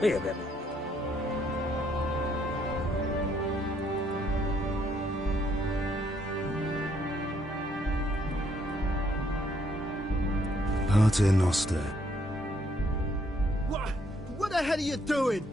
Be a bit. Pater Noster. What the hell are you doing?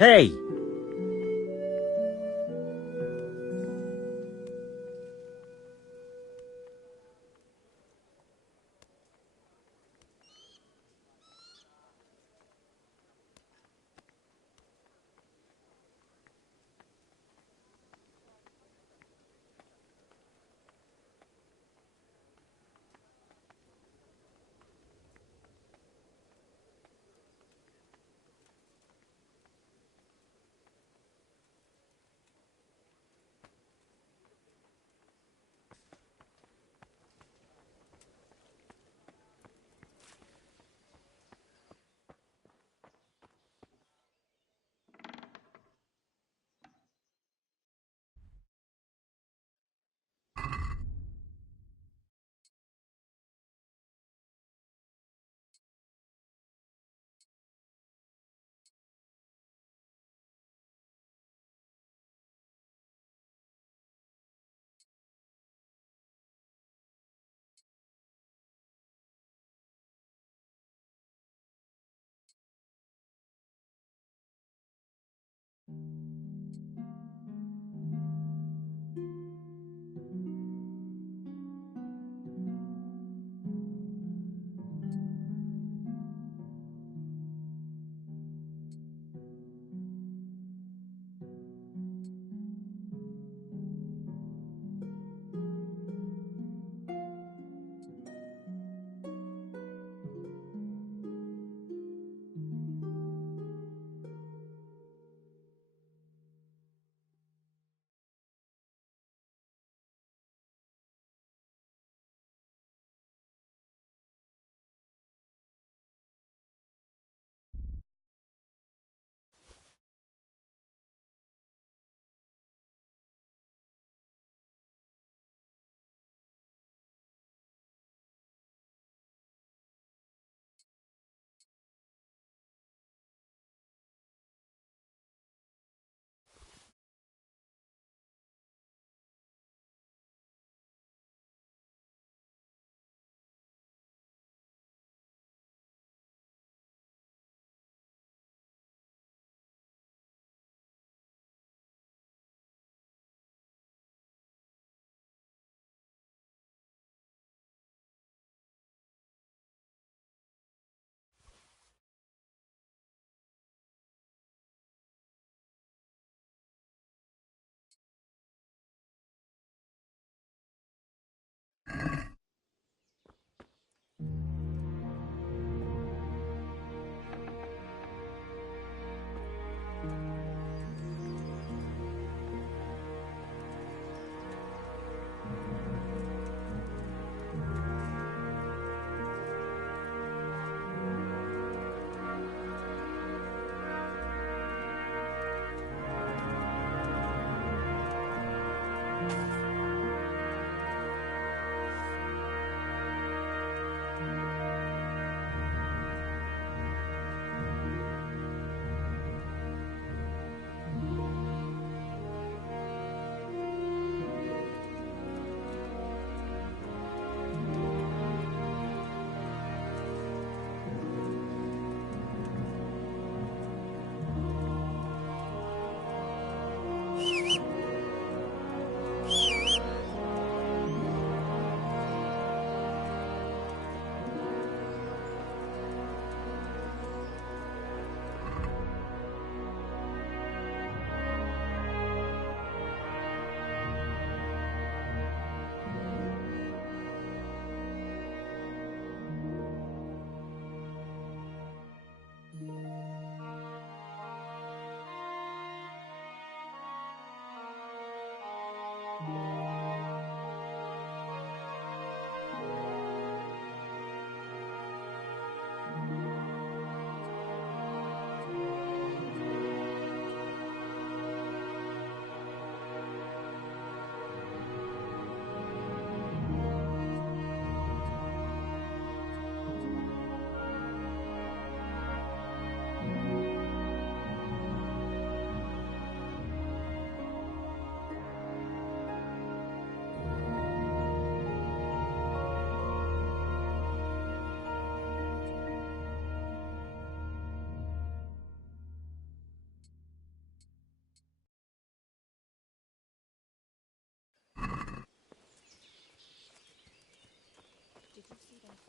Hey!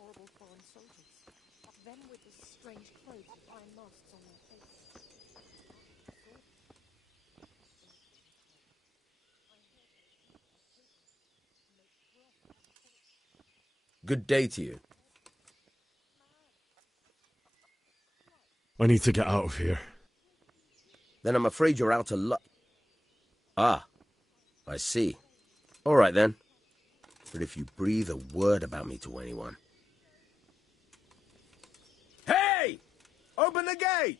horrible foreign soldiers. Them with the strange clothes with iron masks on their faces. Good day to you. I need to get out of here. Then I'm afraid you're out of luck. Ah, I see. All right then. But if you breathe a word about me to anyone... Hey! Open the gate!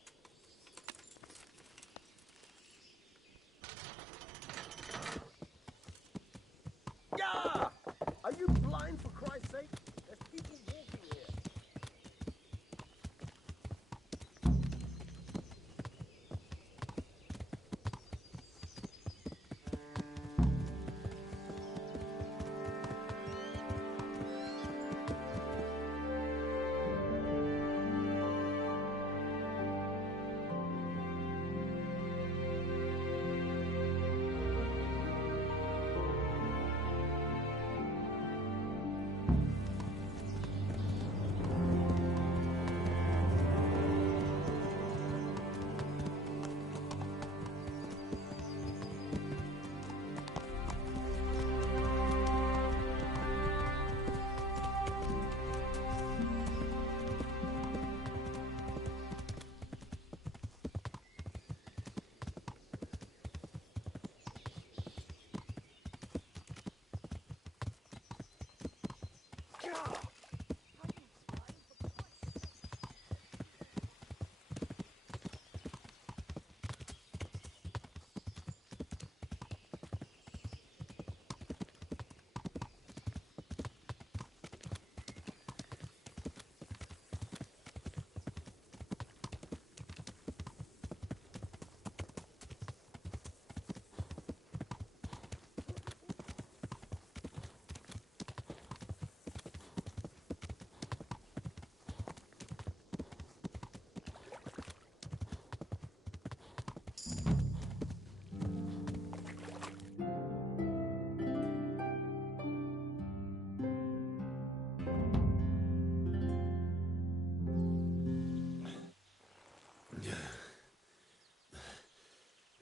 Yeah! Are you blind, for Christ's sake? There's people walking here.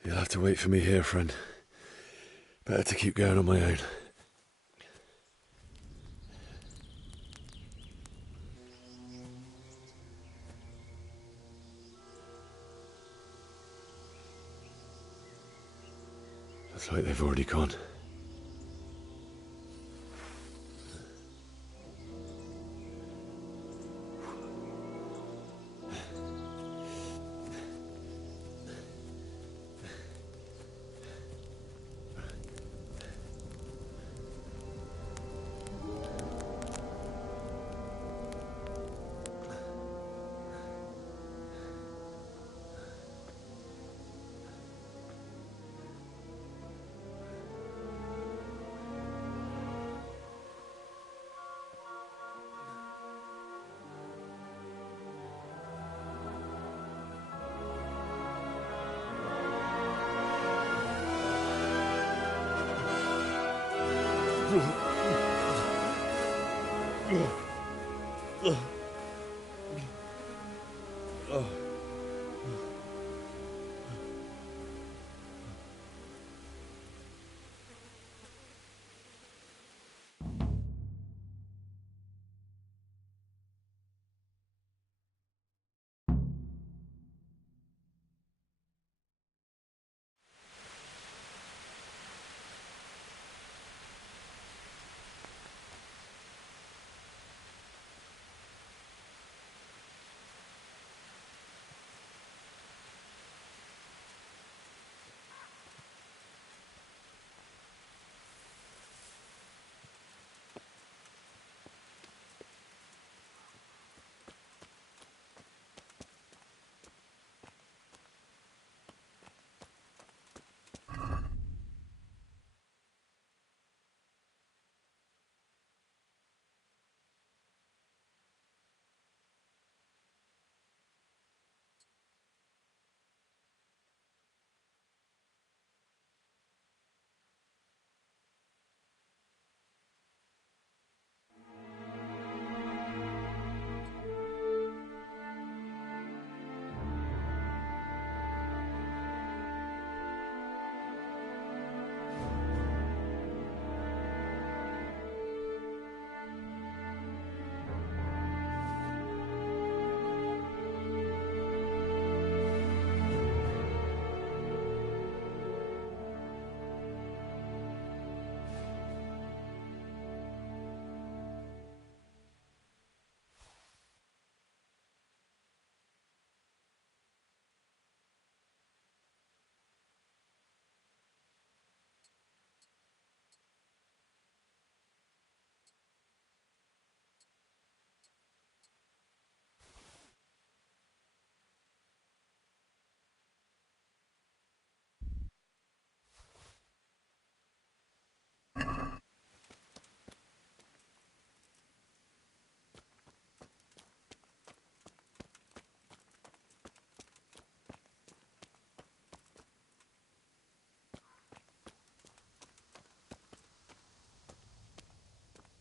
You'll have to wait for me here, friend. Better to keep going on my own. Looks like they've already gone.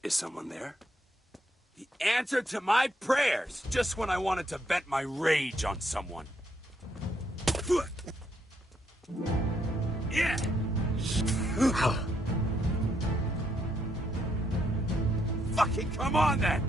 Is someone there? The answer to my prayers, just when I wanted to vent my rage on someone. Yeah. Fucking come on then.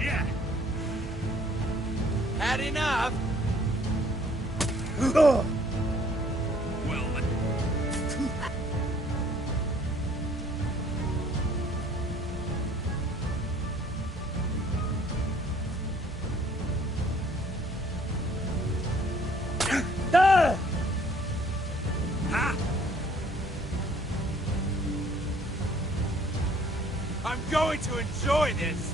Yeah. Had enough? Well, I'm going to enjoy this.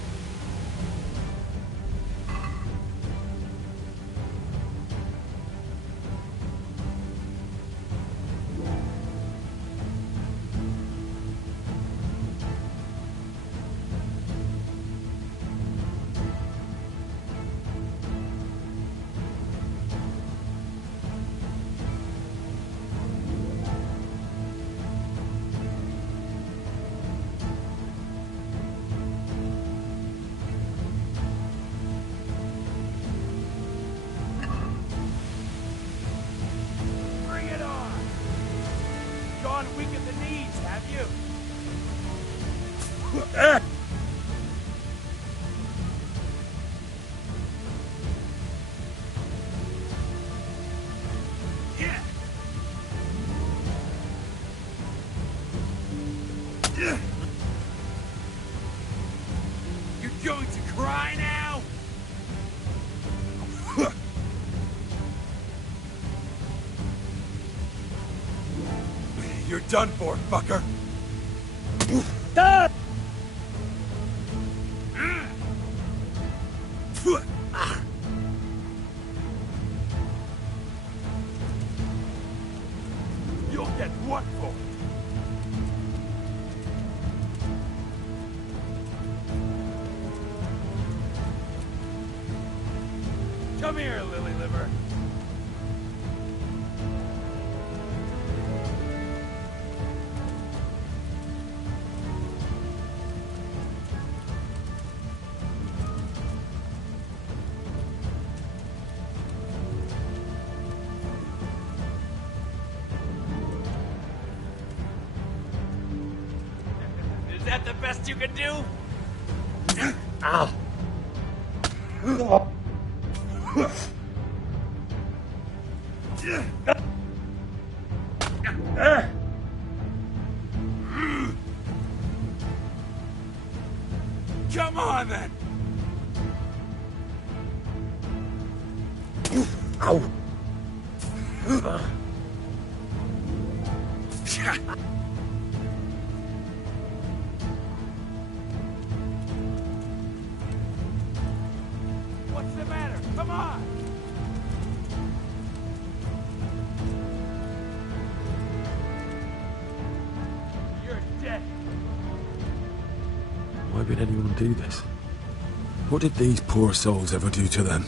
Bring it on. Gone weak at the knees, have you? Yeah. You're going to cry now? You're done for, fucker. You'll get what for? Come here, Lily Liver. Is that the best you can do? Ow. Come on then. Ow. What's the matter? Come on. You're dead. Why would anyone do this? What did these poor souls ever do to them?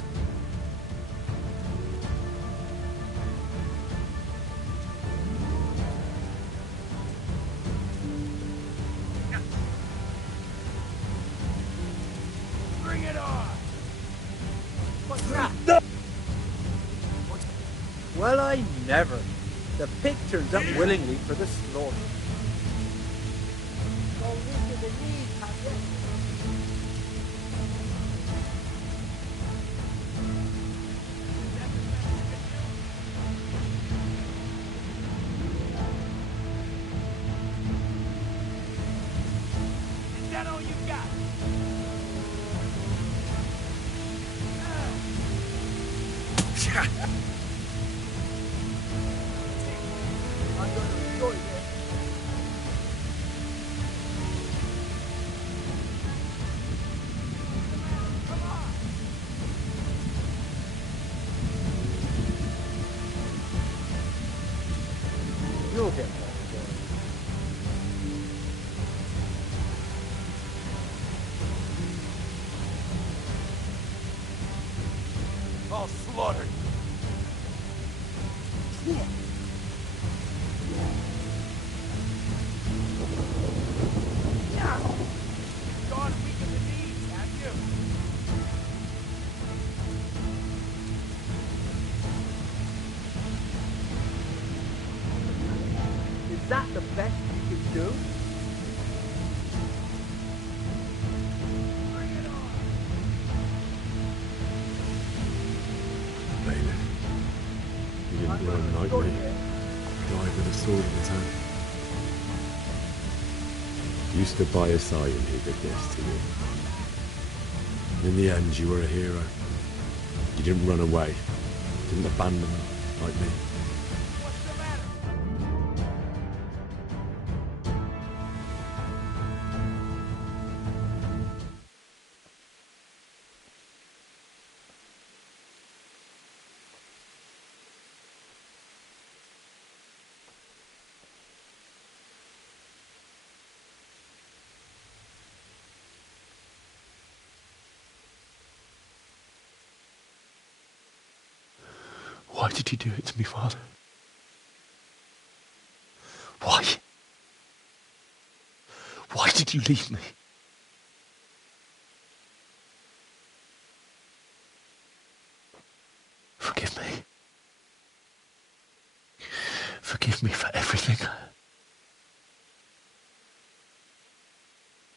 Well, I never. The pig turns up willingly for the slaughter. Go into the knees, have you? Is that all you got? I'm going to enjoy this. You'll get more joy. All slaughtered. Gone weak in the knees, have you? Is that the best you can do? Bailey, he didn't run like me. Died with a sword in his hand. You stood by his side and he did this to you. And in the end, you were a hero. You didn't run away. Didn't abandon him like me. What's the matter? Why did you do it to me, Father? Why? Why did you leave me? Forgive me. Forgive me for everything.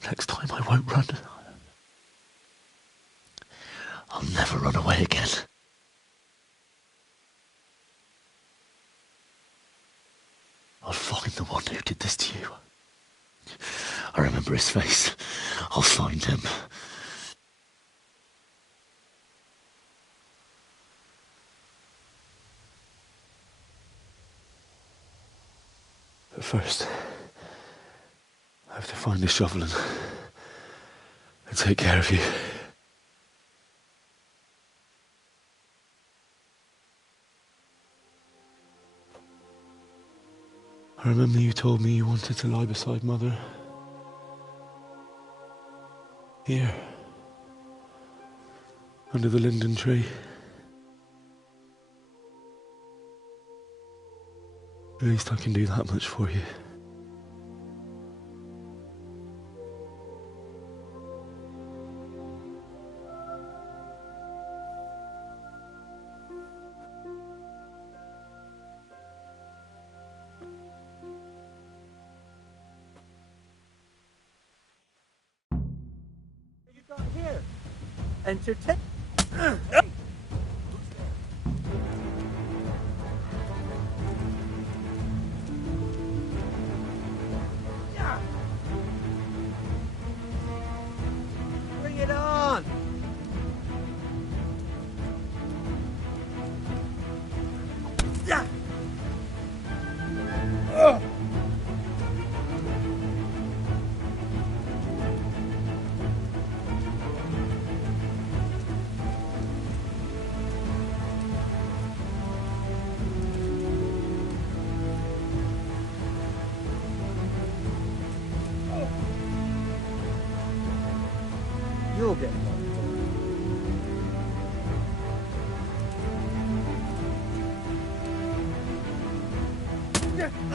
Next time I won't run. I'll never run away again. I'll find the one who did this to you. I remember his face. I'll find him. But first, I have to find the shovel and take care of you. I remember you told me you wanted to lie beside Mother. Here. Under the linden tree. At least I can do that much for you. You got here. Entertain. Bring it on. Yeah. You'll get one.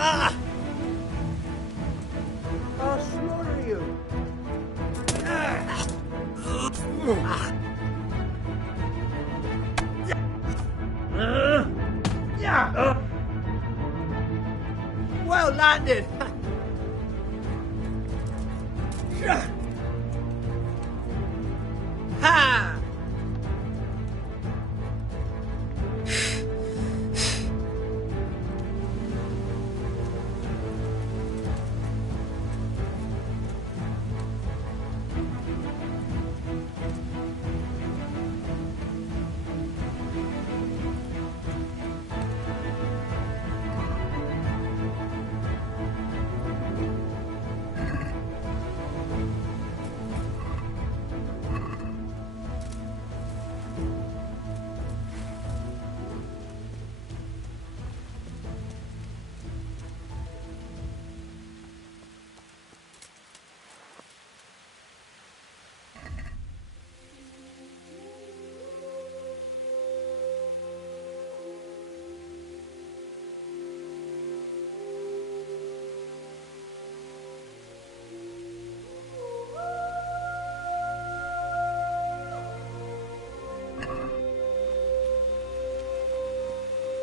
Ah! I'll slaughter you. Ah! Yeah. Well landed! Ha!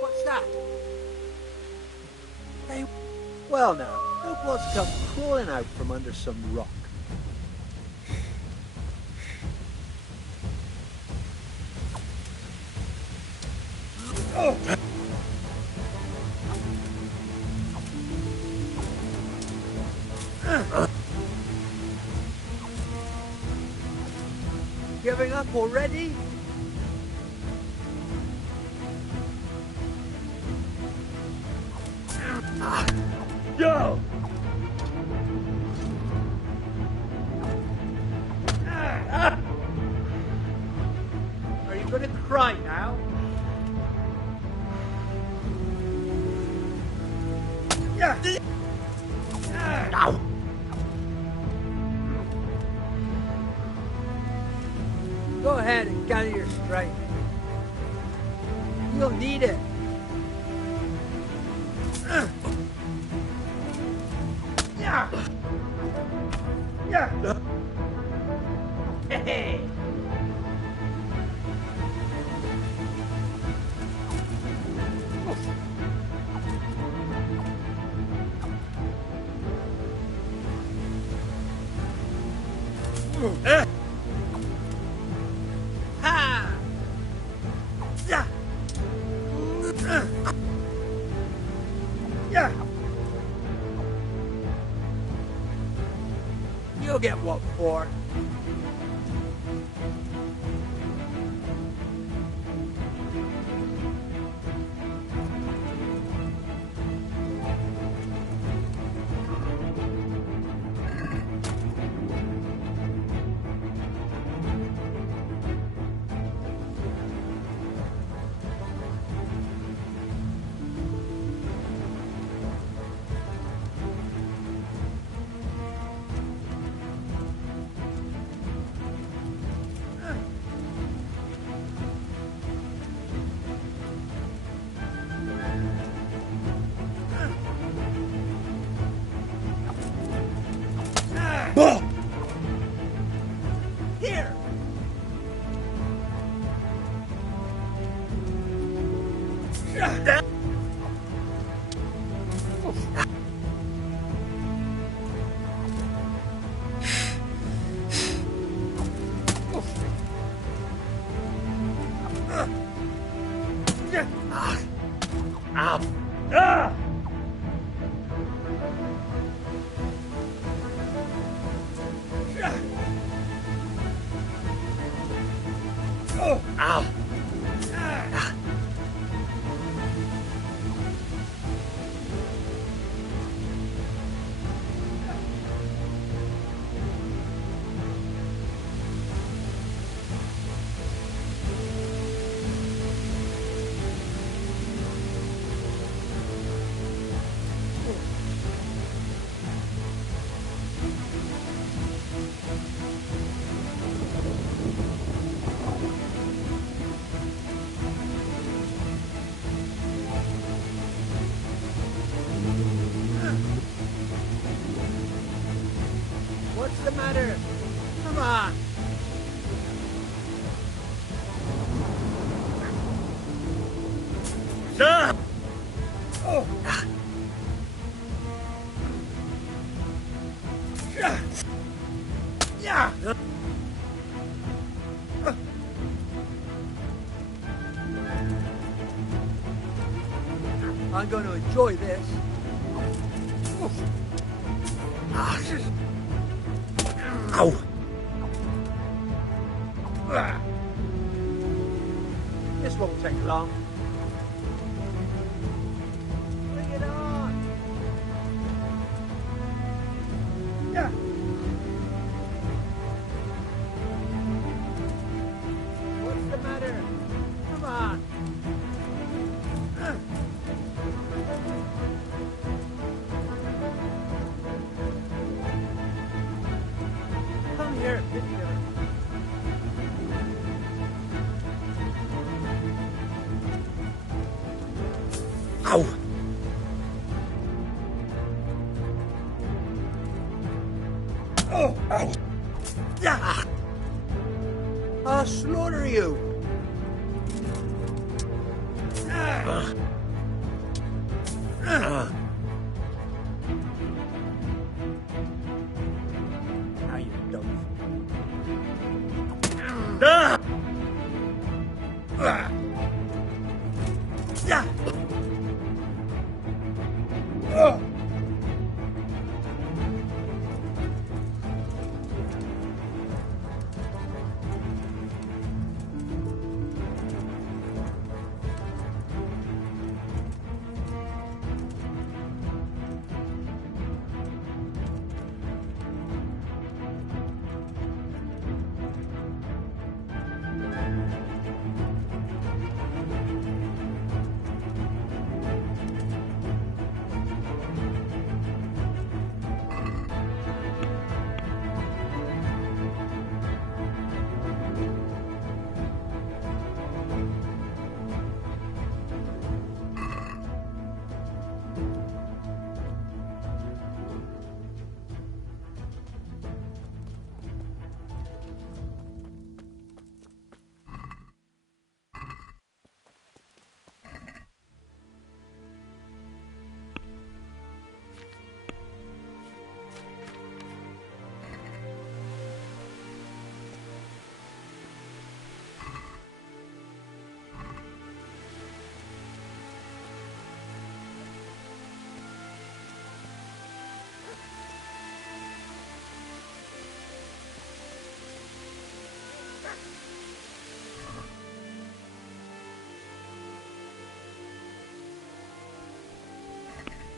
What's that? Hey, well now, look what's come crawling out from under some rock. Giving up already? Yo! Are you gonna cry now? Go ahead and gather your strength. You'll need it. Hey. Ha! Yeah. Yeah. You'll get what for. Here. What's the matter? Come on. I'm going to enjoy this. Ow! This won't take long. Bring it on! Yeah. What's the matter? Come on. Come here, Victor. Ow! Oh! Ow! Yeah. I'll slaughter you. Now you're done. Yeah.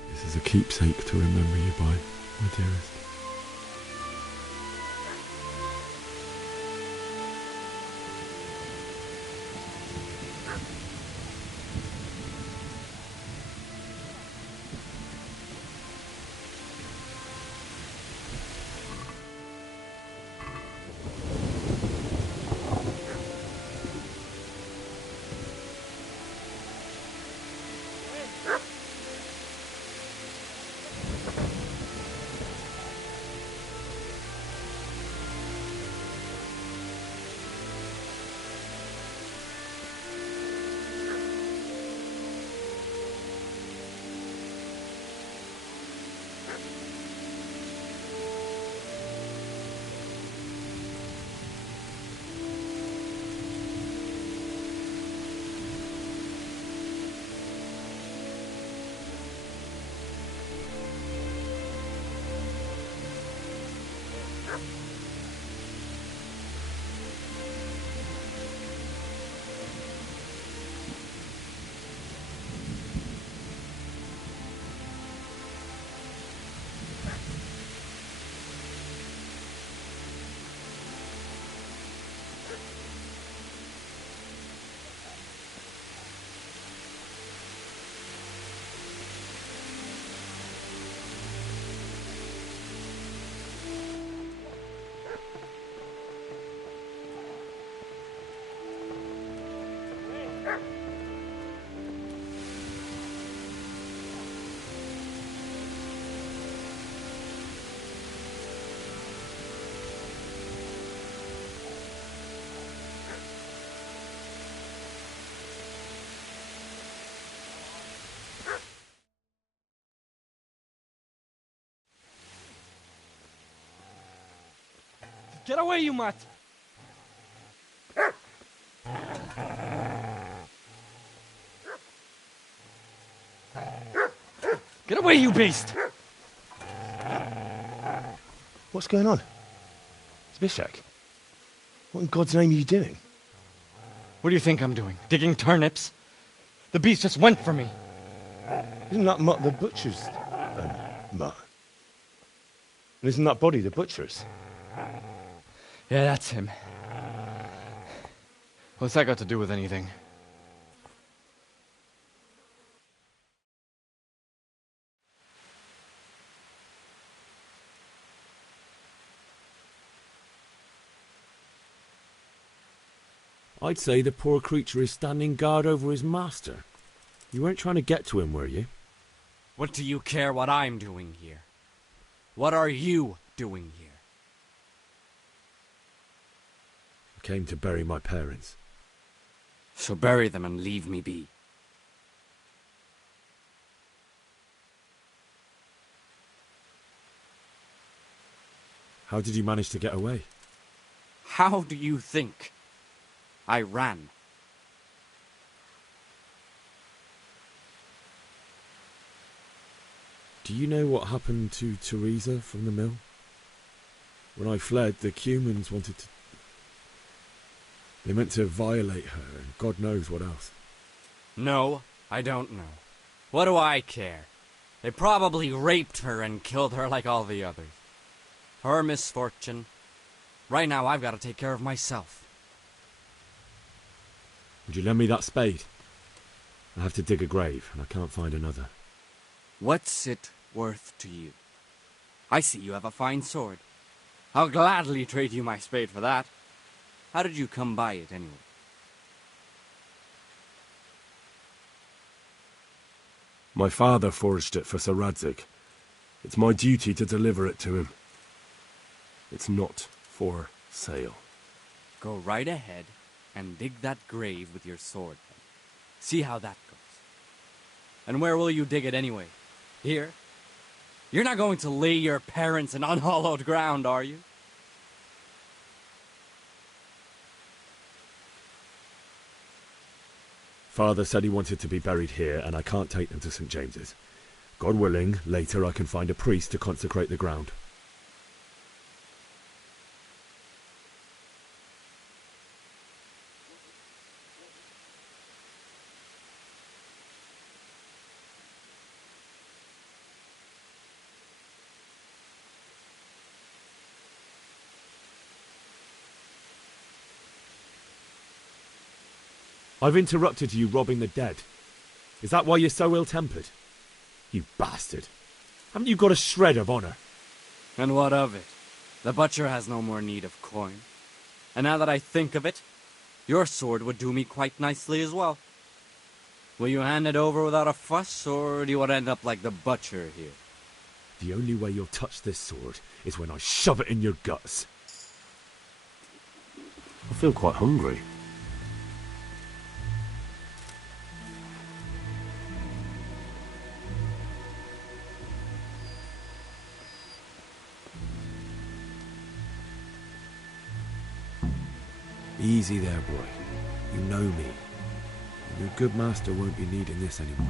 This is a keepsake to remember you by, my dearest. Get away, you mutt! Get away, you beast! What's going on? Zbyszek, what in God's name are you doing? What do you think I'm doing? Digging turnips? The beast just went for me. Isn't that Mutt the butcher's Mutt? And isn't that body the butcher's? Yeah, that's him. What's that got to do with anything? I'd say the poor creature is standing guard over his master. You weren't trying to get to him, were you? What do you care what I'm doing here? What are you doing here? I came to bury my parents. So bury them and leave me be. How did you manage to get away? How do you think? I ran. Do you know what happened to Teresa from the mill? When I fled, the Cumans wanted to... They meant to violate her, and God knows what else. No, I don't know. What do I care? They probably raped her and killed her like all the others. Her misfortune. Right now, I've got to take care of myself. Would you lend me that spade? I have to dig a grave, and I can't find another. What's it worth to you? I see you have a fine sword. I'll gladly trade you my spade for that. How did you come by it, anyway? My father forged it for Sir Radzig. It's my duty to deliver it to him. It's not for sale. Go right ahead and dig that grave with your sword, then. See how that goes. And where will you dig it anyway? Here? You're not going to lay your parents in unhallowed ground, are you? Father said he wanted to be buried here, and I can't take them to St. James's. God willing, later I can find a priest to consecrate the ground. I've interrupted you robbing the dead. Is that why you're so ill-tempered? You bastard. Haven't you got a shred of honour? And what of it? The butcher has no more need of coin. And now that I think of it, your sword would do me quite nicely as well. Will you hand it over without a fuss, or do you want to end up like the butcher here? The only way you'll touch this sword is when I shove it in your guts. I feel quite hungry. Easy there, boy. You know me. Your good master won't be needing this anymore.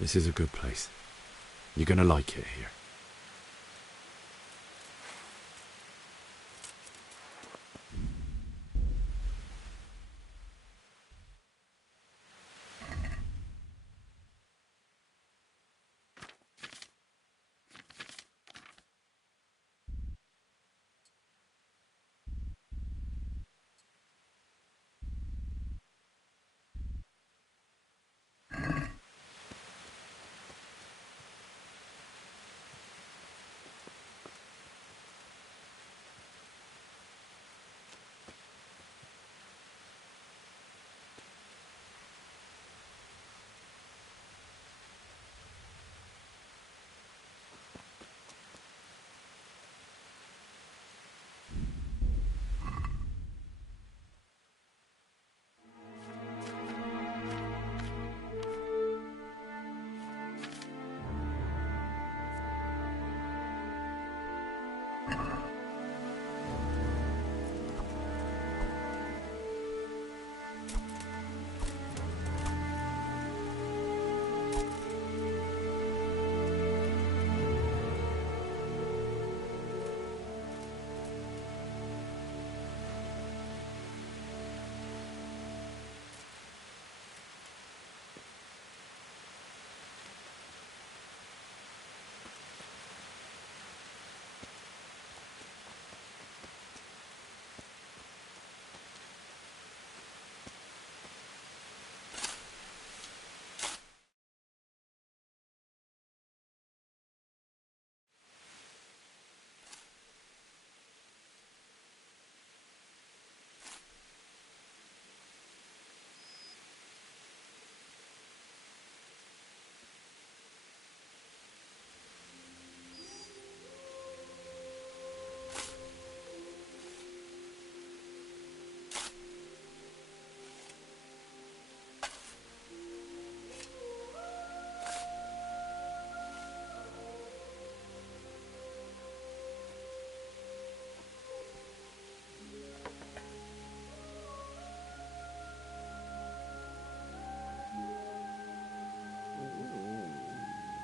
This is a good place. You're gonna like it here.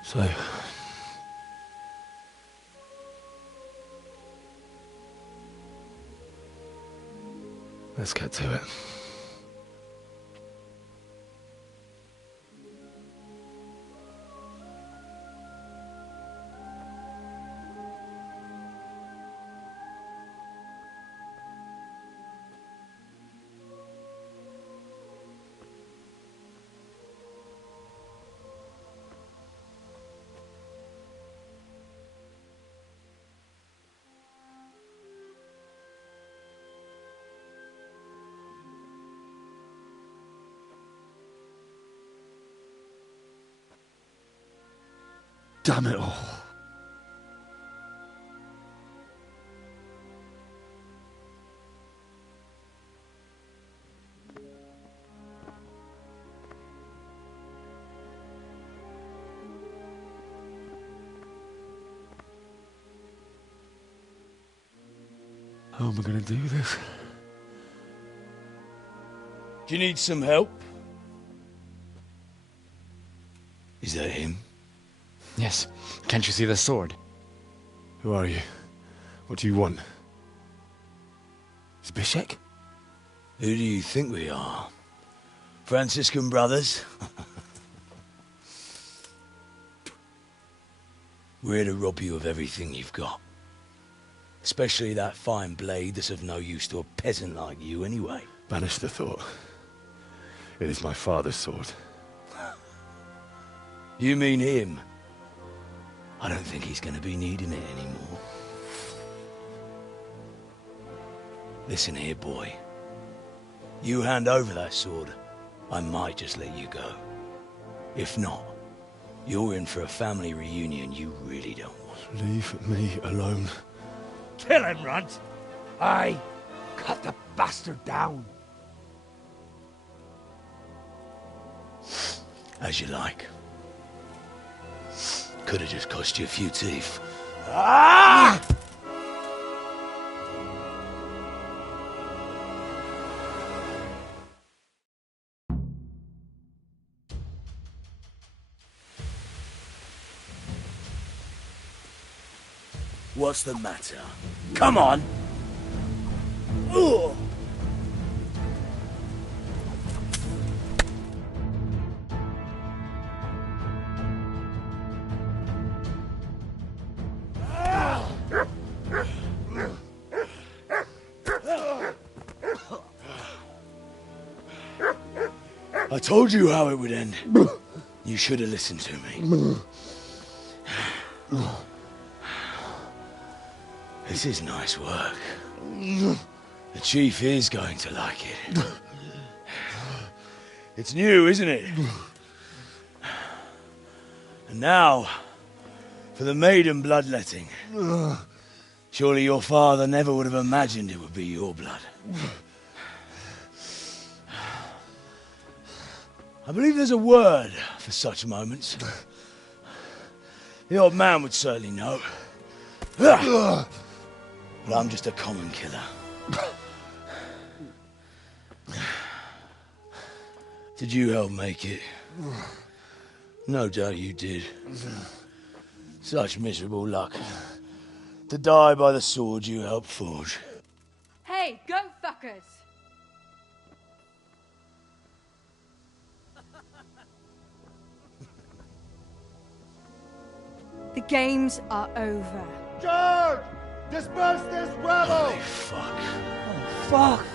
So, let's get to it. Damn it all. How am I going to do this? Do you need some help? Is that him? Yes. Can't you see the sword? Who are you? What do you want? Zbyszek? Who do you think we are? Franciscan brothers? We're here to rob you of everything you've got. Especially that fine blade that's of no use to a peasant like you anyway. Banish the thought. It is my father's sword. You mean him? I don't think he's going to be needing it anymore. Listen here, boy. You hand over that sword, I might just let you go. If not, you're in for a family reunion you really don't want. Leave me alone. Kill him, Runt! Aye, cut the bastard down. As you like. Could have just cost you a few teeth. Ah! What's the matter? Come on! Ugh. I told you how it would end. You should have listened to me. This is nice work. The chief is going to like it. It's new, isn't it? And now, for the maiden bloodletting. Surely your father never would have imagined it would be your blood. I believe there's a word for such moments. The old man would certainly know. But I'm just a common killer. Did you help make it? No doubt you did. Such miserable luck. To die by the sword you helped forge. Hey, go fuckers! The games are over. George! Disperse this rabble! Holy fuck. Oh, fuck!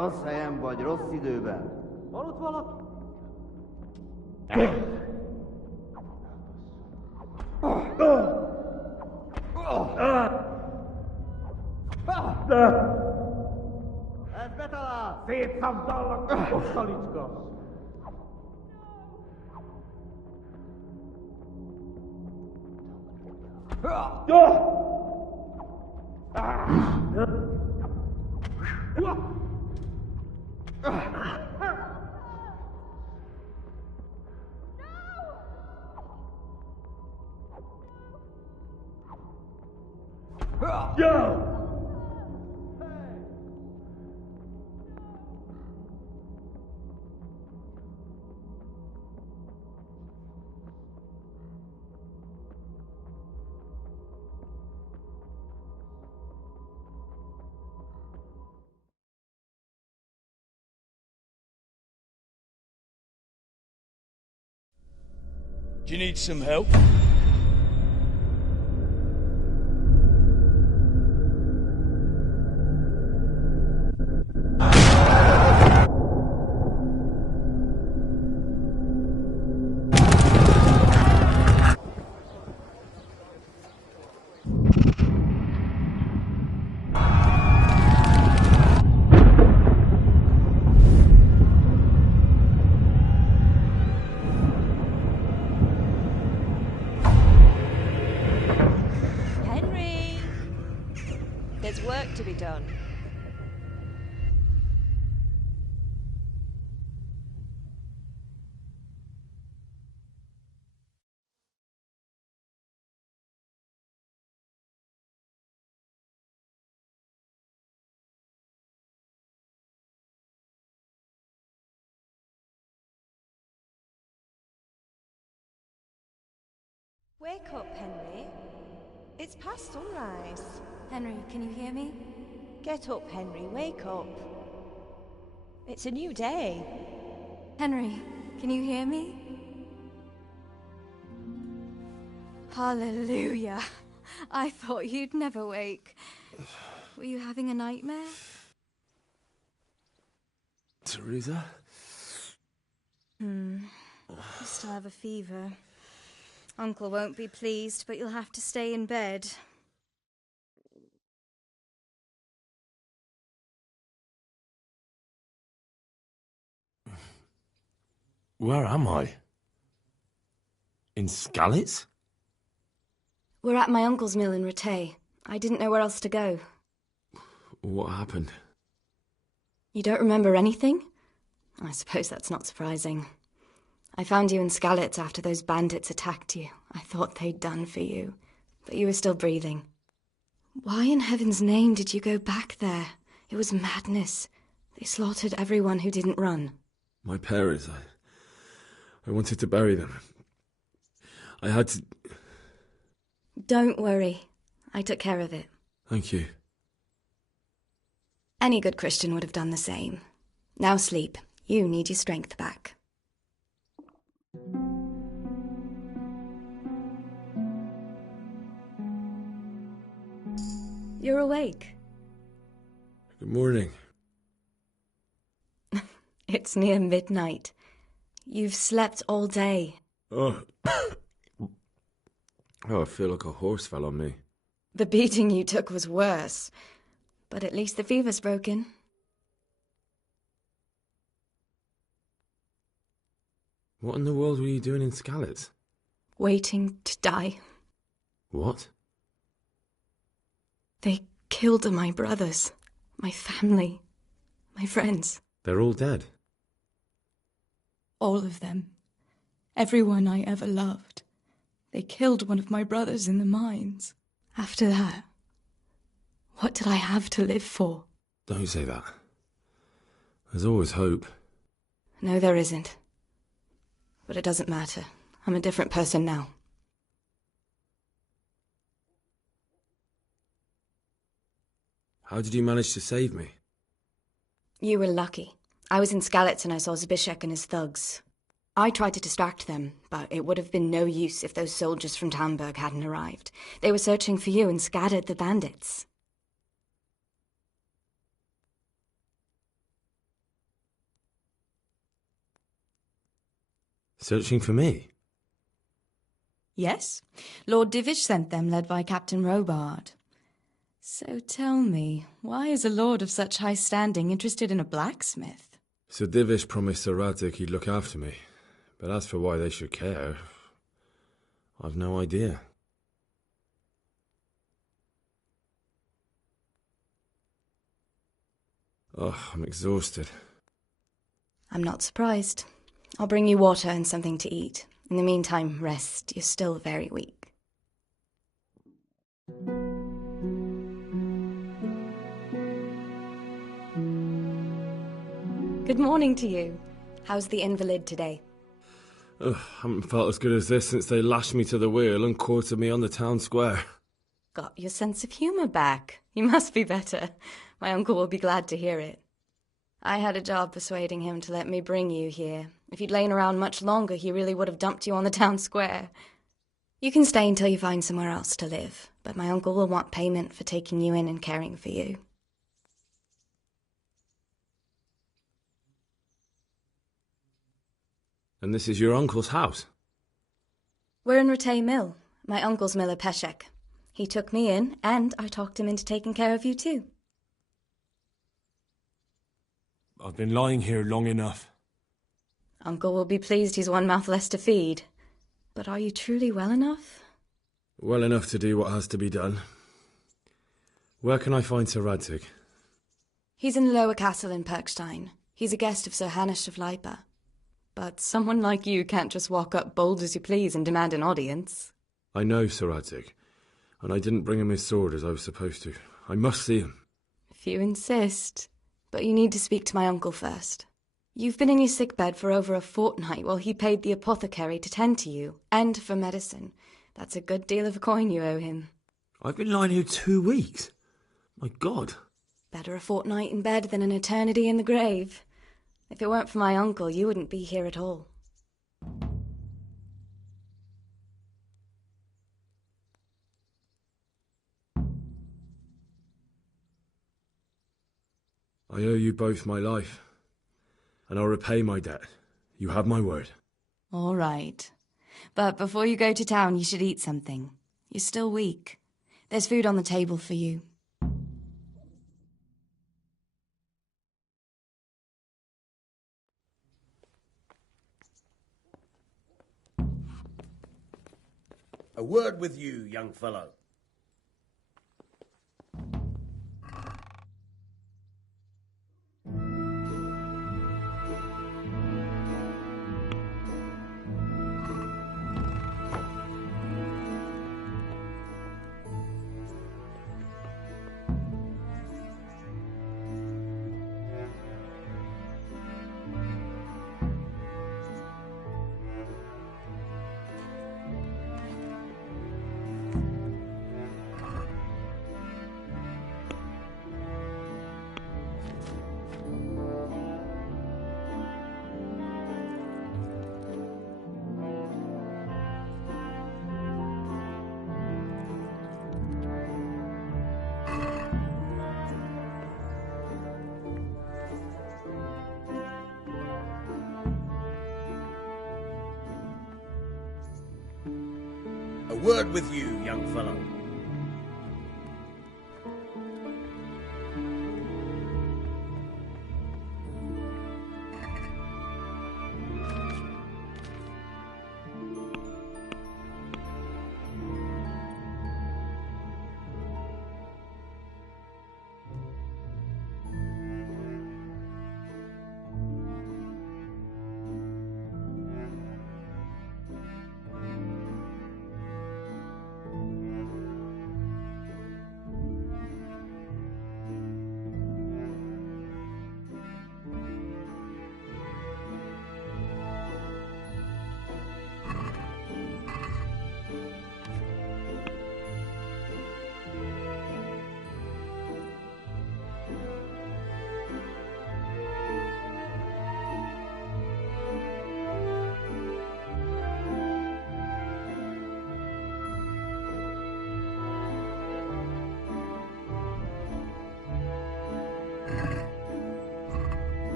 Rossz helyen vagy rossz időben. Van ott valaki? Ez betalál! Szétszabdallak a kostalicska! Do you need some help? There's work to be done. Wake up, Henry. It's past sunrise. Henry, can you hear me? Get up, Henry. Wake up. It's a new day. Henry, can you hear me? Hallelujah. I thought you'd never wake. Were you having a nightmare? Teresa? You still have a fever. Uncle won't be pleased, but you'll have to stay in bed. Where am I? In Skalitz? We're at my uncle's mill in Rattay. I didn't know where else to go. What happened? You don't remember anything? I suppose that's not surprising. I found you in Skalitz after those bandits attacked you. I thought they'd done for you, but you were still breathing. Why in heaven's name did you go back there? It was madness. They slaughtered everyone who didn't run. My parents, I wanted to bury them. I had to... Don't worry. I took care of it. Thank you. Any good Christian would have done the same. Now sleep. You need your strength back. You're awake. Good morning. It's near midnight. You've slept all day. Oh. I feel like a horse fell on me. The beating you took was worse. But at least the fever's broken. What in the world were you doing in Skalitz? Waiting to die. What? They killed my brothers, my family, my friends. They're all dead? All of them. Everyone I ever loved. They killed one of my brothers in the mines. After that, what did I have to live for? Don't say that. There's always hope. No, there isn't. But it doesn't matter. I'm a different person now. How did you manage to save me? You were lucky. I was in Skalitz and I saw Zbyszek and his thugs. I tried to distract them, but it would have been no use if those soldiers from Tamburg hadn't arrived. They were searching for you and scattered the bandits. Searching for me? Yes, Lord Divish sent them, led by Captain Robard. So tell me, why is a lord of such high standing interested in a blacksmith? Sir Divish promised Sir Radzig he'd look after me. But as for why they should care, I've no idea. Oh, I'm exhausted. I'm not surprised. I'll bring you water and something to eat. In the meantime, rest. You're still very weak. Good morning to you. How's the invalid today? Ugh, haven't felt as good as this since they lashed me to the wheel and quartered me on the town square. Got your sense of humour back. You must be better. My uncle will be glad to hear it. I had a job persuading him to let me bring you here. If you'd lain around much longer, he really would have dumped you on the town square. You can stay until you find somewhere else to live, but my uncle will want payment for taking you in and caring for you. And this is your uncle's house? We're in Rattay Mill, my uncle's mill at Peshek. He took me in, and I talked him into taking care of you too. I've been lying here long enough. Uncle will be pleased he's one mouth less to feed. But are you truly well enough? Well enough to do what has to be done. Where can I find Sir Radzig? He's in the Lower Castle in Perkstein. He's a guest of Sir Hanush of Leipa. But someone like you can't just walk up bold as you please and demand an audience. I know Sir Radzig, and I didn't bring him his sword as I was supposed to. I must see him. If you insist. But you need to speak to my uncle first. You've been in your sickbed for over a fortnight while he paid the apothecary to tend to you, and for medicine. That's a good deal of coin you owe him. I've been lying here 2 weeks. My God. Better a fortnight in bed than an eternity in the grave. If it weren't for my uncle, you wouldn't be here at all. I owe you both my life, and I'll repay my debt. You have my word. All right. But before you go to town, you should eat something. You're still weak. There's food on the table for you. A word with you, young fellow. A word with you, young fellow.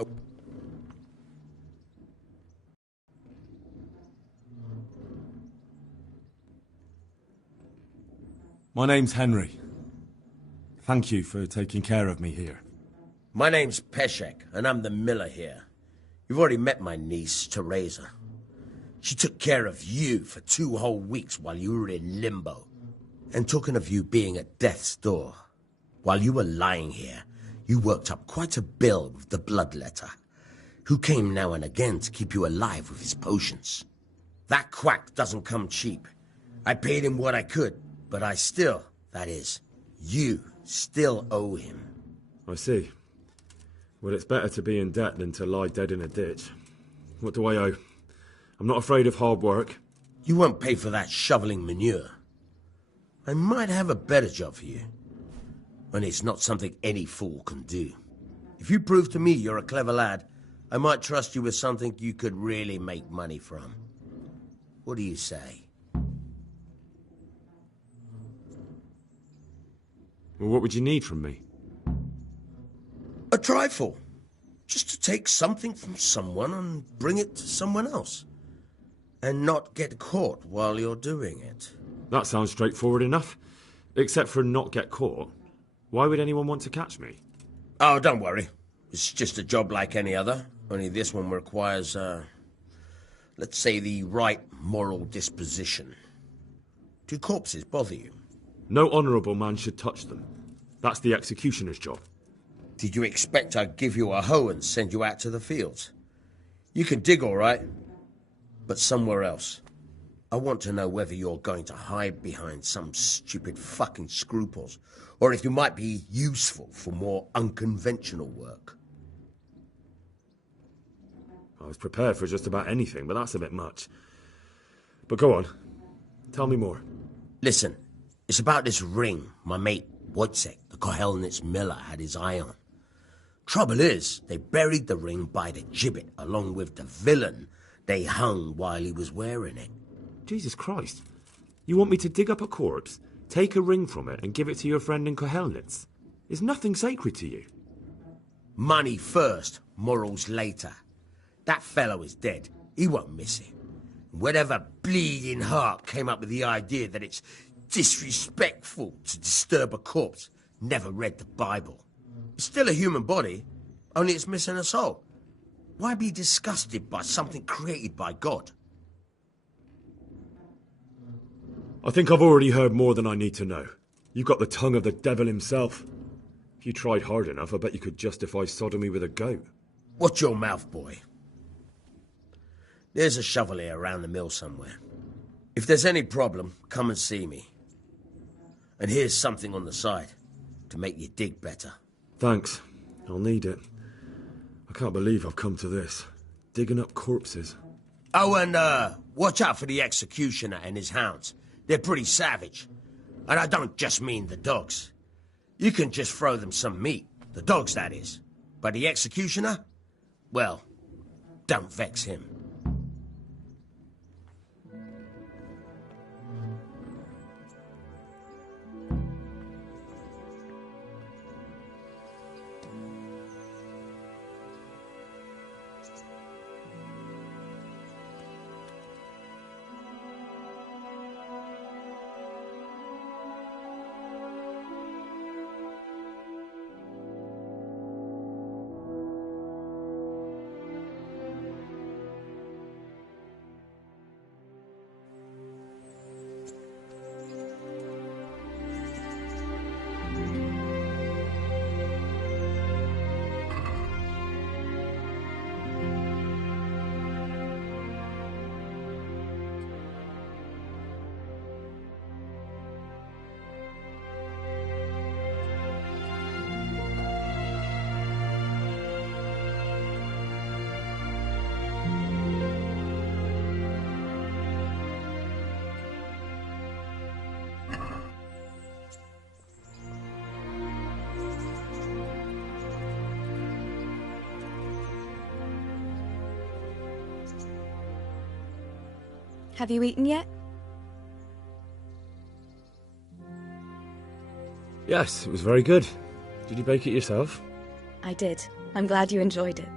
Oh. My name's Henry. Thank you for taking care of me here. My name's Peshek, and I'm the miller here. You've already met my niece, Teresa. She took care of you for 2 whole weeks while you were in limbo. And talking of you being at death's door, while you were lying here, you worked up quite a bill with the bloodletter, who came now and again to keep you alive with his potions. That quack doesn't come cheap. I paid him what I could, but I still, that is, you still owe him. I see. Well, it's better to be in debt than to lie dead in a ditch. What do I owe? I'm not afraid of hard work. You won't pay for that shoveling manure. I might have a better job for you. And it's not something any fool can do. If you prove to me you're a clever lad, I might trust you with something you could really make money from. What do you say? Well, what would you need from me? A trifle. Just to take something from someone and bring it to someone else. And not get caught while you're doing it. That sounds straightforward enough. Except for not get caught. Why would anyone want to catch me? Oh, don't worry. It's just a job like any other. Only this one requires, let's say, the right moral disposition. Do corpses bother you? No honourable man should touch them. That's the executioner's job. Did you expect I'd give you a hoe and send you out to the fields? You can dig all right, but somewhere else. I want to know whether you're going to hide behind some stupid fucking scruples, or if you might be useful for more unconventional work. I was prepared for just about anything, but that's a bit much. But go on. Tell me more. Listen, it's about this ring my mate Wojciech, the Kohelnitz miller, had his eye on. Trouble is, they buried the ring by the gibbet along with the villain they hung while he was wearing it. Jesus Christ. You want me to dig up a corpse, take a ring from it, and give it to your friend in Kohelnitz? Is nothing sacred to you? Money first, morals later. That fellow is dead. He won't miss it. Whatever bleeding heart came up with the idea that it's disrespectful to disturb a corpse never read the Bible. It's still a human body, only it's missing a soul. Why be disgusted by something created by God? I think I've already heard more than I need to know. You've got the tongue of the devil himself. If you tried hard enough, I bet you could justify sodomy with a goat. Watch your mouth, boy. There's a shovel here around the mill somewhere. If there's any problem, come and see me. And here's something on the side to make you dig better. Thanks. I'll need it. I can't believe I've come to this. Digging up corpses. Oh, and watch out for the executioner and his hounds. They're pretty savage. And I don't just mean the dogs. You can just throw them some meat. The dogs, that is. But the executioner? Well, don't vex him. Have you eaten yet? Yes, it was very good. Did you bake it yourself? I did. I'm glad you enjoyed it.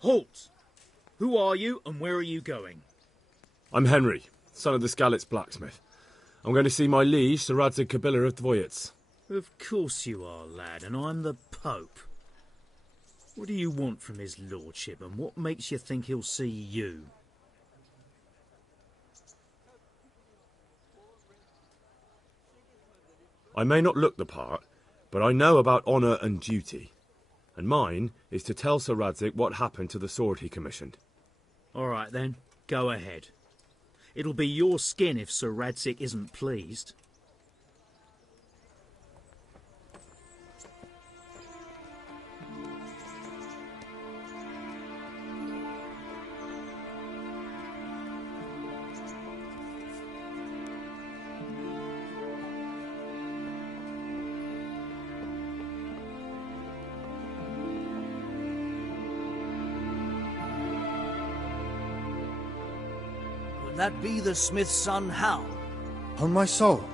Halt! Who are you and where are you going? I'm Henry, son of the Skalitz blacksmith. I'm going to see my liege, Sir Radzig Kobyla of Dvoyets. Of course you are, lad, and I'm the Pope. What do you want from his lordship, and what makes you think he'll see you? I may not look the part, but I know about honour and duty. And mine is to tell Sir Radzig what happened to the sword he commissioned. All right, then. Go ahead. It'll be your skin if Sir Radzig isn't pleased. That be the smith's son, Hal? On my soul,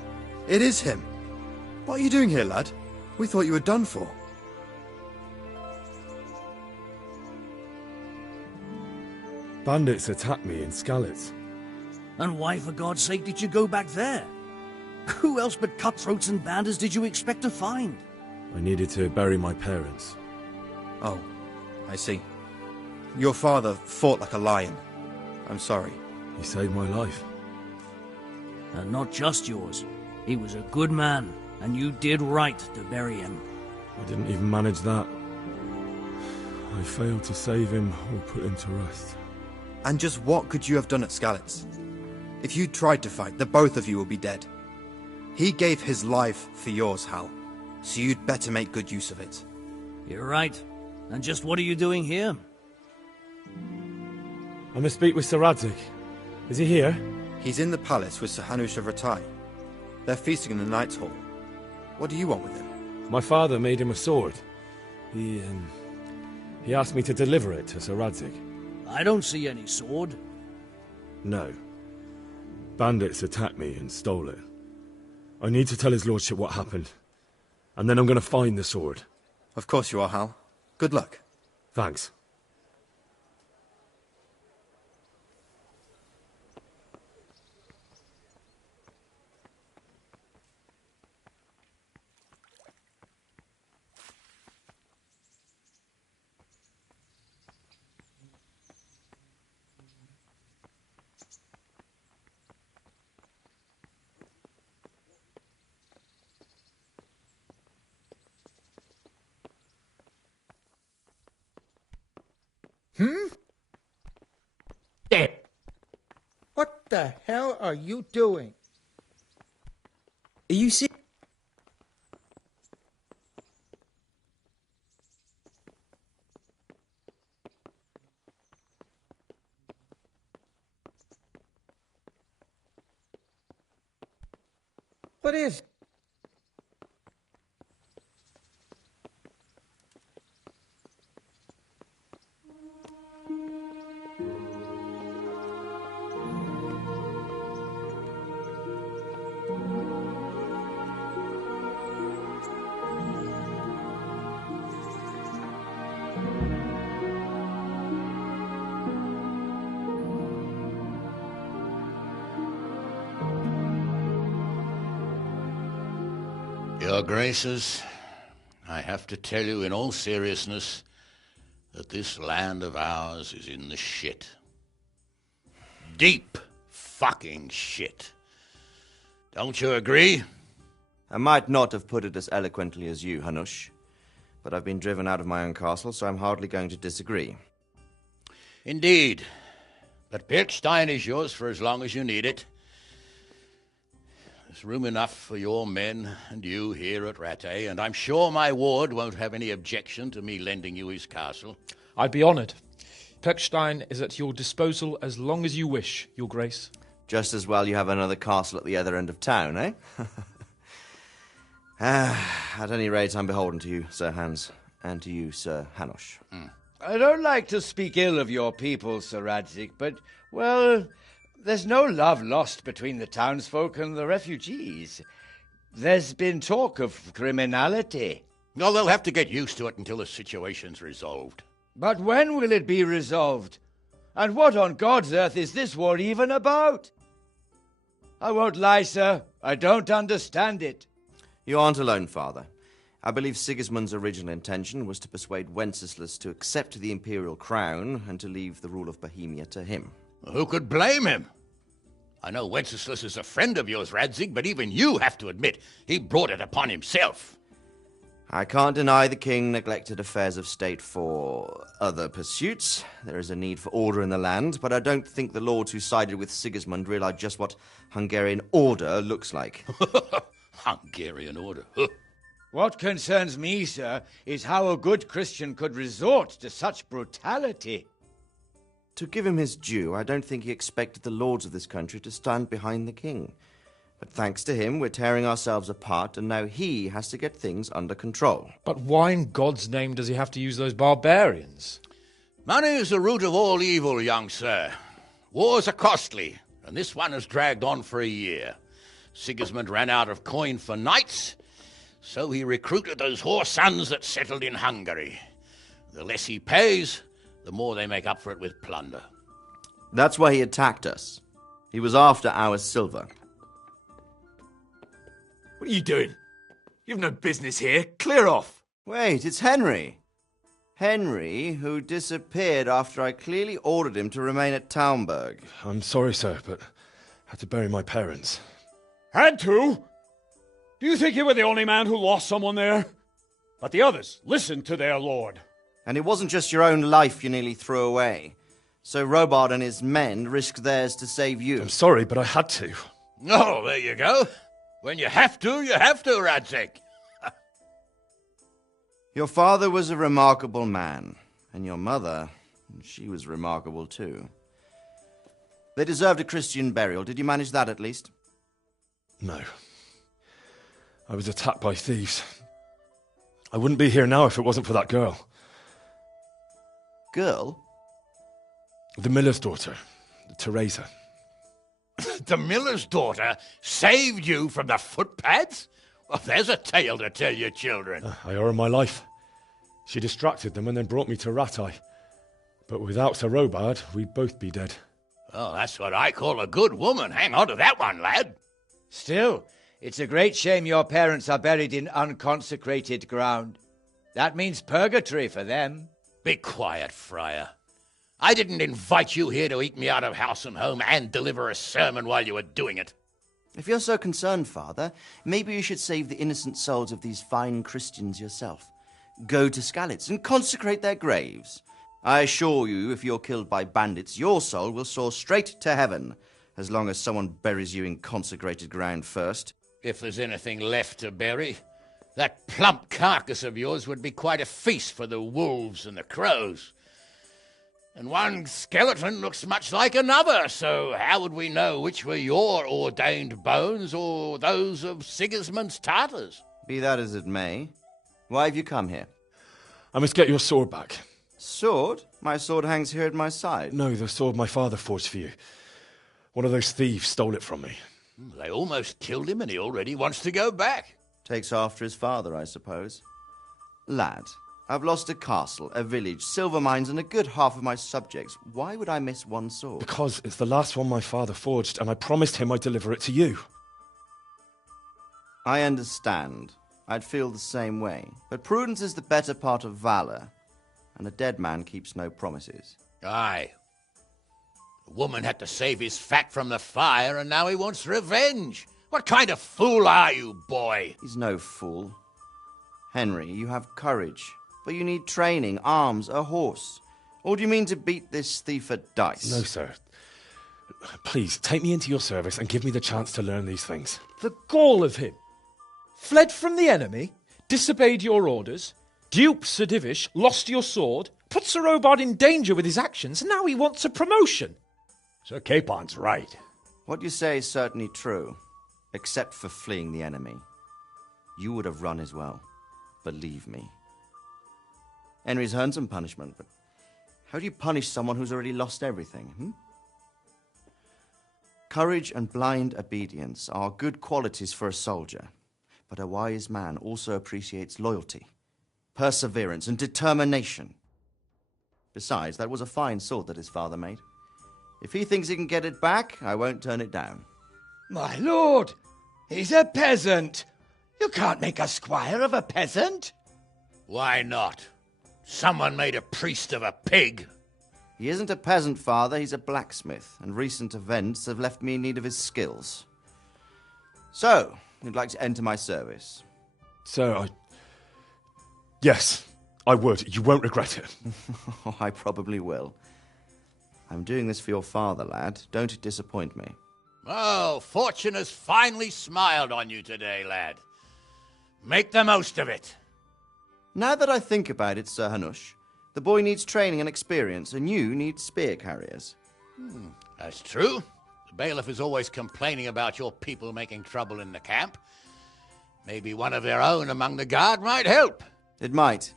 it is him. What are you doing here, lad? We thought you were done for. Bandits attacked me in Skalitz. And why, for God's sake, did you go back there? Who else but cutthroats and bandits did you expect to find? I needed to bury my parents. Oh, I see. Your father fought like a lion. I'm sorry. He saved my life. And not just yours. He was a good man, and you did right to bury him. I didn't even manage that. I failed to save him or put him to rest. And just what could you have done at Skalitz? If you tried to fight, the both of you will be dead. He gave his life for yours, Hal, so you'd better make good use of it. You're right. And just what are you doing here? I must speak with Sir Radzig. Is he here? He's in the palace with Sir Hanush of Rattay. They're feasting in the Knight's Hall. What do you want with him? My father made him a sword. He asked me to deliver it to Sir Radzig. I don't see any sword. No. Bandits attacked me and stole it. I need to tell his lordship what happened. And then I'm going to find the sword. Of course you are, Hal. Good luck. Thanks. What the hell are you doing? Are you serious? What is? Your Graces, I have to tell you in all seriousness that this land of ours is in the shit. Deep fucking shit. Don't you agree? I might not have put it as eloquently as you, Hanush, but I've been driven out of my own castle, so I'm hardly going to disagree. Indeed. But Pirkstein is yours for as long as you need it. There's room enough for your men and you here at Rattay, and I'm sure my ward won't have any objection to me lending you his castle. I'd be honoured. Pirkstein is at your disposal as long as you wish, Your Grace. Just as well you have another castle at the other end of town, eh? At any rate, I'm beholden to you, Sir Hans, and to you, Sir Hanush. I don't like to speak ill of your people, Sir Radzig, but, well, there's no love lost between the townsfolk and the refugees. There's been talk of criminality. No, they'll have to get used to it until the situation's resolved. But when will it be resolved? And what on God's earth is this war even about? I won't lie, sir. I don't understand it. You aren't alone, Father. I believe Sigismund's original intention was to persuade Wenceslas to accept the imperial crown and to leave the rule of Bohemia to him. Who could blame him? I know Wenceslas is a friend of yours, Radzig, but even you have to admit he brought it upon himself. I can't deny the king neglected affairs of state for other pursuits. There is a need for order in the land, but I don't think the lords who sided with Sigismund realized just what Hungarian order looks like. Hungarian order? What concerns me, sir, is how a good Christian could resort to such brutality. To give him his due, I don't think he expected the lords of this country to stand behind the king. But thanks to him, we're tearing ourselves apart, and now he has to get things under control. But why in God's name does he have to use those barbarians? Money is the root of all evil, young sir. Wars are costly, and this one has dragged on for a year. Sigismund ran out of coin for knights, so he recruited those whore sons that settled in Hungary. The less he pays, the more they make up for it with plunder. That's why he attacked us. He was after our silver. What are you doing? You've no business here. Clear off. Wait, it's Henry. Henry, who disappeared after I clearly ordered him to remain at Taumburg. I'm sorry, sir, but I had to bury my parents. Had to? Do you think you were the only man who lost someone there? But the others listened to their lord. And it wasn't just your own life you nearly threw away. So Robard and his men risked theirs to save you. I'm sorry, but I had to. Oh, there you go. When you have to, Radzig. Your father was a remarkable man, and your mother, she was remarkable too. They deserved a Christian burial. Did you manage that at least? No. I was attacked by thieves. I wouldn't be here now if it wasn't for that girl. Girl? The miller's daughter, Teresa. The miller's daughter saved you from the footpads? Well, there's a tale to tell your children. I owe her my life. She distracted them and then brought me to Rattay. But without Sir Robard, we'd both be dead. Oh, that's what I call a good woman. Hang on to that one, lad. Still, it's a great shame your parents are buried in unconsecrated ground. That means purgatory for them. Be quiet, Friar. I didn't invite you here to eke me out of house and home and deliver a sermon while you were doing it. If you're so concerned, Father, maybe you should save the innocent souls of these fine Christians yourself. Go to Skalitz and consecrate their graves. I assure you, if you're killed by bandits, your soul will soar straight to heaven, as long as someone buries you in consecrated ground first. If there's anything left to bury, that plump carcass of yours would be quite a feast for the wolves and the crows. And one skeleton looks much like another, so how would we know which were your ordained bones or those of Sigismund's Tartars? Be that as it may, why have you come here? I must get your sword back. Sword? My sword hangs here at my side. No, the sword my father forged for you. One of those thieves stole it from me. They almost killed him and he already wants to go back. Takes after his father, I suppose. Lad, I've lost a castle, a village, silver mines, and a good half of my subjects. Why would I miss one sword? Because it's the last one my father forged, and I promised him I'd deliver it to you. I understand. I'd feel the same way. But prudence is the better part of valor, and a dead man keeps no promises. Aye. The woman had to save his fat from the fire, and now he wants revenge. What kind of fool are you, boy? He's no fool. Henry, you have courage. But you need training, arms, a horse. Or do you mean to beat this thief at dice? No, sir. Please, take me into your service and give me the chance to learn these things. The gall of him! Fled from the enemy, disobeyed your orders, duped Sir Divish, lost your sword, put Sir Robard in danger with his actions, and now he wants a promotion. Sir Capon's right. What you say is certainly true, except for fleeing the enemy. You would have run as well, believe me. Henry's earned some punishment, but how do you punish someone who's already lost everything, Courage and blind obedience are good qualities for a soldier, but a wise man also appreciates loyalty, perseverance, and determination. Besides, that was a fine sword that his father made. If he thinks he can get it back, I won't turn it down. My lord, he's a peasant. You can't make a squire of a peasant. Why not? Someone made a priest of a pig. He isn't a peasant, father. He's a blacksmith, and recent events have left me in need of his skills. So, you'd like to enter my service? Sir, Yes, I would. You won't regret it. Oh, I probably will. I'm doing this for your father, lad. Don't disappoint me. Oh, fortune has finally smiled on you today, lad. Make the most of it. Now that I think about it, Sir Hanush, the boy needs training and experience, and you need spear carriers. That's true. The bailiff is always complaining about your people making trouble in the camp. Maybe one of their own among the guard might help. It might.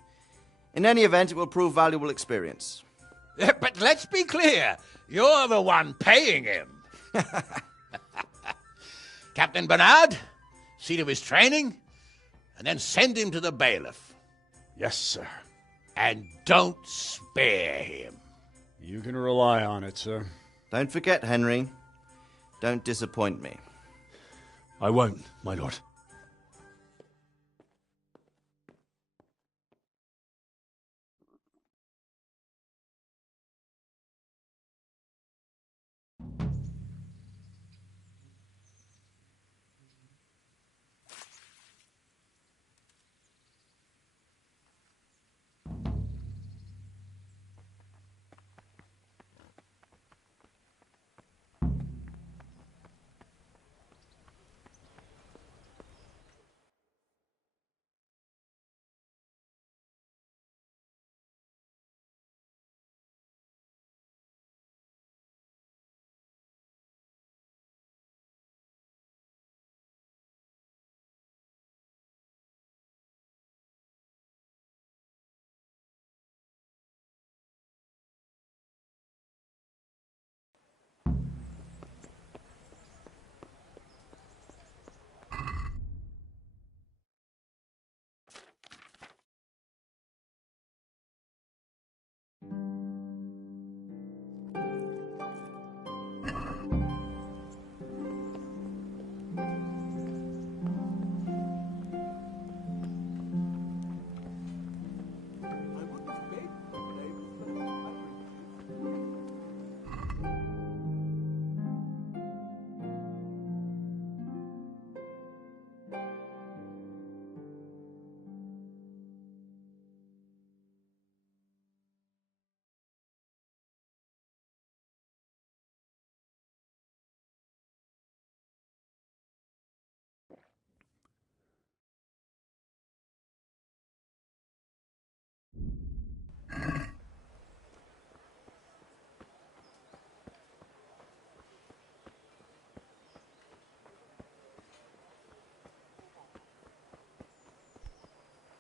In any event, it will prove valuable experience. But let's be clear. You're the one paying him. Captain Bernard, see to his training, and then send him to the bailiff. Yes, sir. And don't spare him. You can rely on it, sir. Don't forget, Henry. Don't disappoint me. I won't, my lord.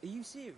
Are you serious?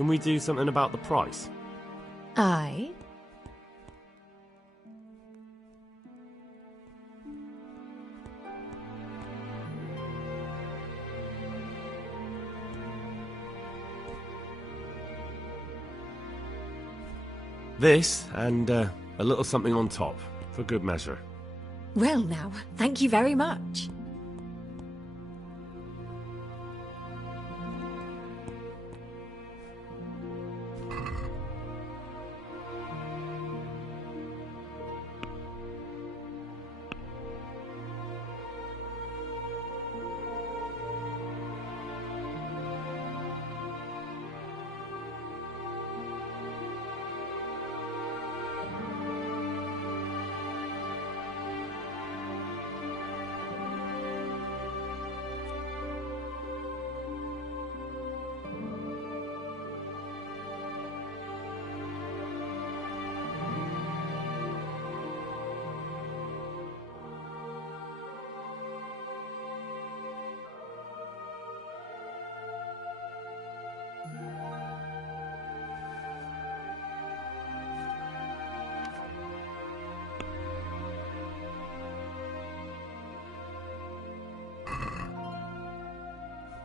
Can we do something about the price? Aye. This, and a little something on top, for good measure. Well now, thank you very much.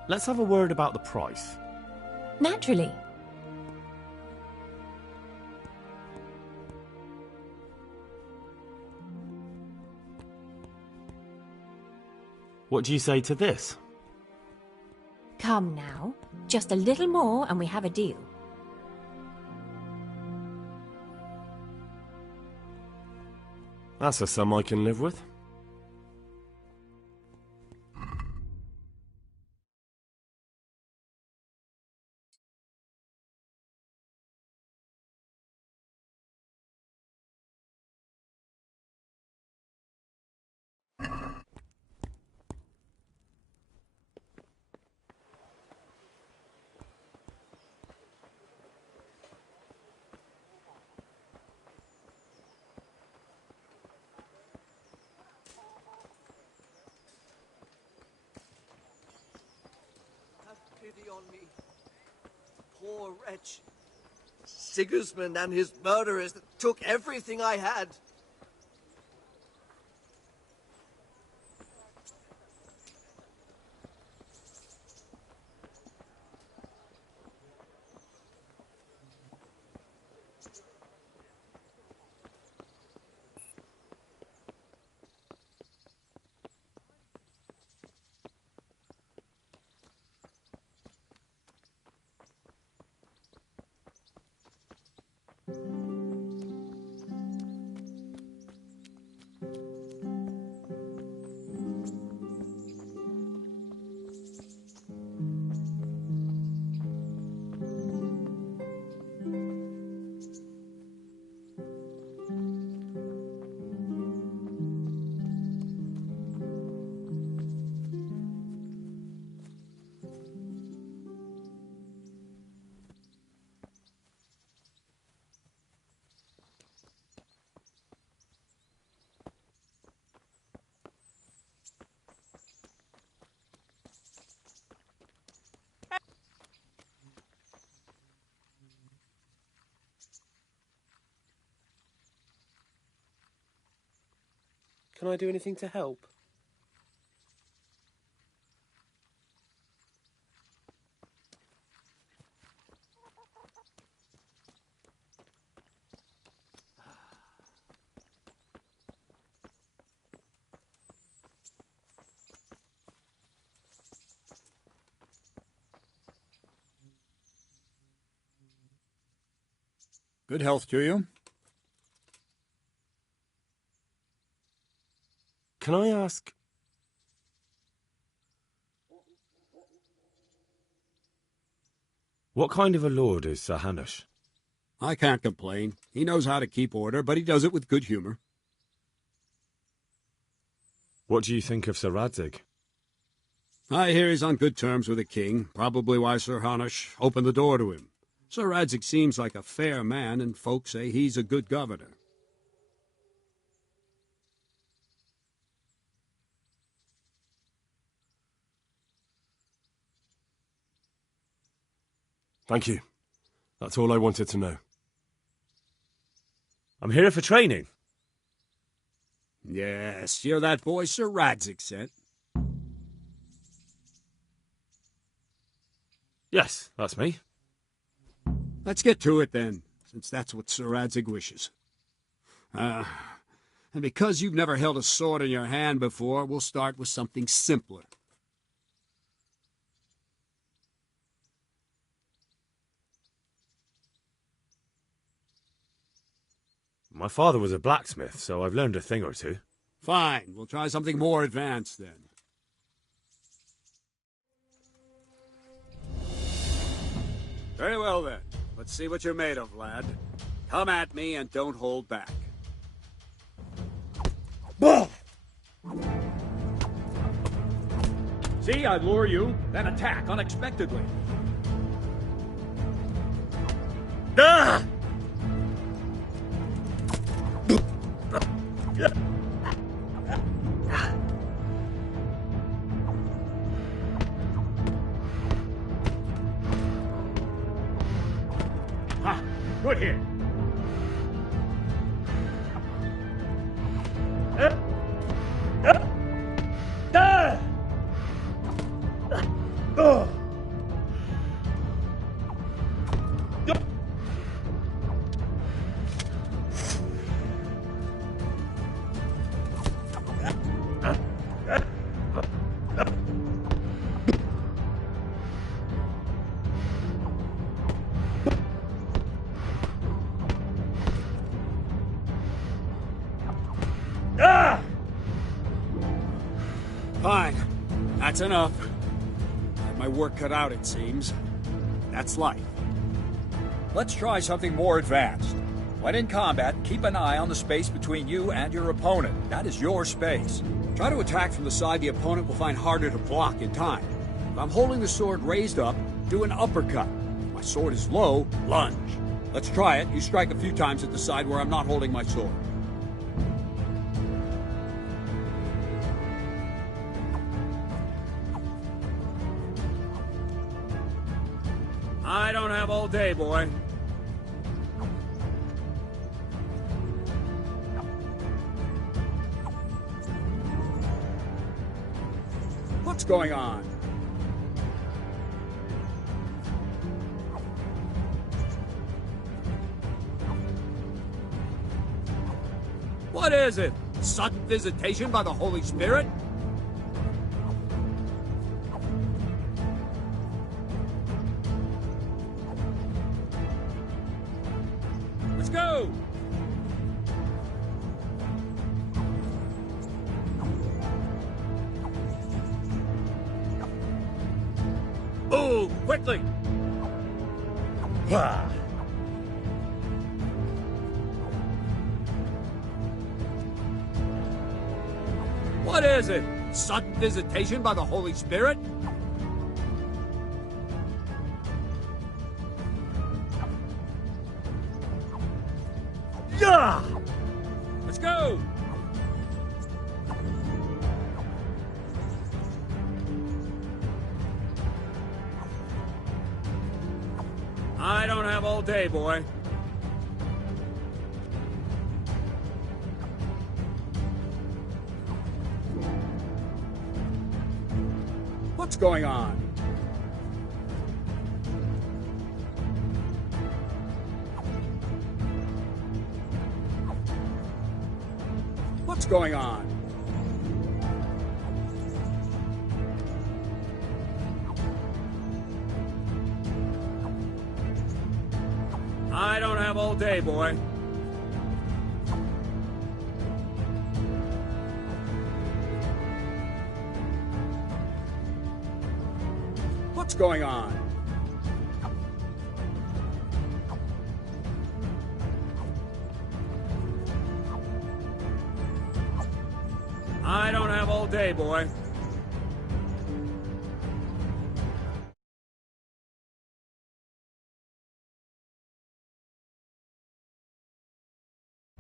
Let's have a word about the price. Naturally. What do you say to this? Come now. Just a little more and we have a deal. That's a sum I can live with. Have pity on me. Poor wretch. Sigismund and his murderers took everything I had. Can I do anything to help? Good health to you. Can I ask... What kind of a lord is Sir Hanush? I can't complain. He knows how to keep order, but he does it with good humor. What do you think of Sir Radzig? I hear he's on good terms with the king, probably why Sir Hanush opened the door to him. Sir Radzig seems like a fair man, and folk say he's a good governor. Thank you. That's all I wanted to know. I'm here for training. Yes, you're that boy Sir Radzig sent. Yes, that's me. Let's get to it then, since that's what Sir Radzig wishes. And because you've never held a sword in your hand before, we'll start with something simpler. My father was a blacksmith, so I've learned a thing or two. Fine, we'll try something more advanced then. Very well then. Let's see what you're made of, lad. Come at me and don't hold back. See, I lure you, then attack unexpectedly. Ah! Ha! Good hit. Fine. That's enough. Had my work cut out, it seems. That's life. Let's try something more advanced. When in combat, keep an eye on the space between you and your opponent. That is your space. Try to attack from the side the opponent will find harder to block in time. If I'm holding the sword raised up, do an uppercut. If my sword is low, lunge. Let's try it. You strike a few times at the side where I'm not holding my sword. I don't have all day, boy. What's going on? What is it? Sudden visitation by the Holy Spirit? Let's go! Oh, quickly! Ah. What is it? Sudden visitation by the Holy Spirit? Yeah! Let's go! I don't have all day, boy. What's going on? What's going on? I don't have all day, boy. What's going on? I don't have all day, boy.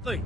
Think.